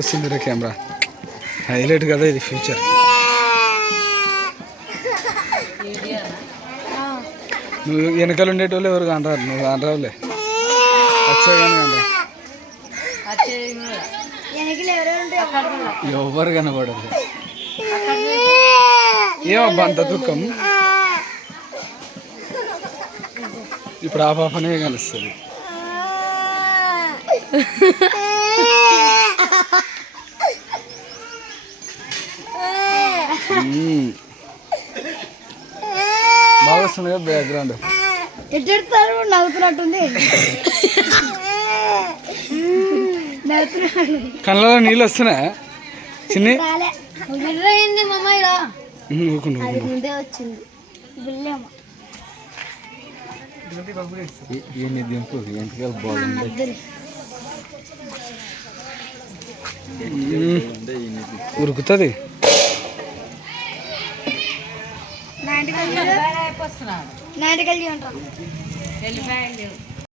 వస్తుంది camera highlight కదా ఇది ఫ్యూచర్. నువ్వు వెనకాల ఉండేటోళ్ళు ఎవరు కానరారు, నువ్వు కానరావులే వచ్చే కానీ కానరా ఎవరు కనపడదు. ఏమబ్బా అంత దుఃఖం, ఇప్పుడు ఆ పాపనే కలుస్తుంది. బాగా వస్తుంది కదా బ్యాక్గ్రౌండ్. ఎట్టెడతారు నవ్వుతున్నట్టుంది. కళ్ళలో నీళ్ళు వస్తున్నాయా చిన్ని? ముందే వచ్చింది ఉరుకుతుంది. నాటికల్